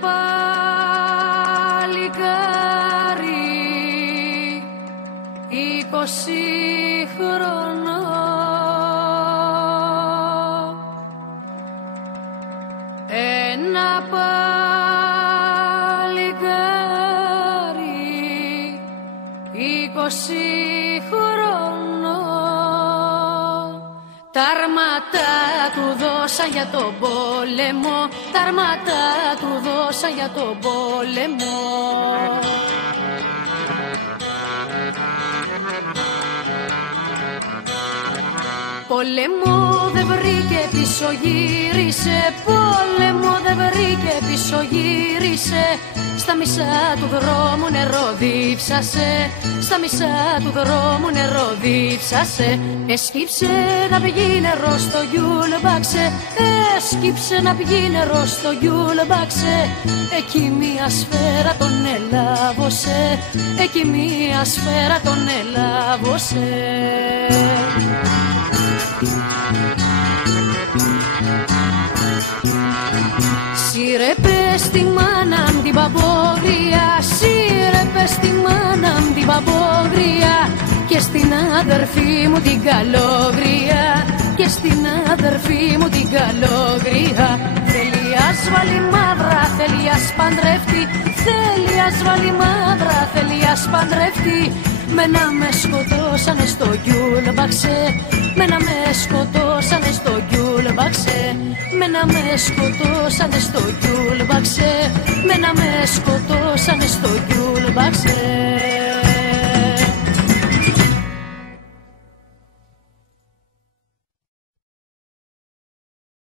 παλικάρι 20 χρονών, ένα παλικάρι 20 χρονών. Τα αρματά του δώσα για τον πόλεμο, τα αρματά του δώσα για τον πόλεμο. Πόλεμο δεν βρήκε, πίσω γύρισε, πόλεμο δεν βρήκε, πίσω γύρισε. Στα μισά του δρόμου νερό δίψασε, στα μισά του δρόμου νερό δίψασε. Έσκυψε να πηγεί νερό στο γιουλμπάξε, έσκυψε να πηγεί νερό στο γιουλμπάξε. Εκεί μία σφαίρα τον ελάβωσε, εκεί μία σφαίρα τον ελάβωσε. Σύρε πες τη μάνα μ' την παπόγρια, σύρε πες τη μάνα μ' την παπόγρια και στην αδερφή μου την καλόγρια, και στην αδερφή μου την καλόγρια. Θέλει ασβάλει μαύρα, θέλει ασπαντρεύτη, θέλει ασβάλει μαύρα, θέλει ασπαντρεύτη. Μένα με σκοτώσανε στο γιουλμπάξε, μένα με σκοτώσανε στο γιουλμπάξε, μένα με σκοτώσανε στο γιουλμπάξε, μένα με σκοτώσανε στο γιουλμπάξε.